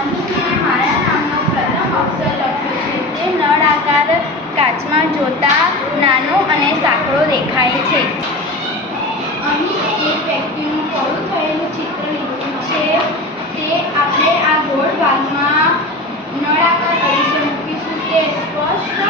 અહીં મેં મારા નામનો પ્રથમ અક્ષર લખ્યો છે. તે નળાકાર કાચમાં જોતા નાનો અને સાંકડો દેખાય છે. અહીં એક વ્યક્તિનું પહોળું થયેલું ચિત્ર લીધું છે. તે આપણે આ ગોળ ભાગમાં નળાકાર અરીસો મૂકીશું. તે સ્પષ્ટ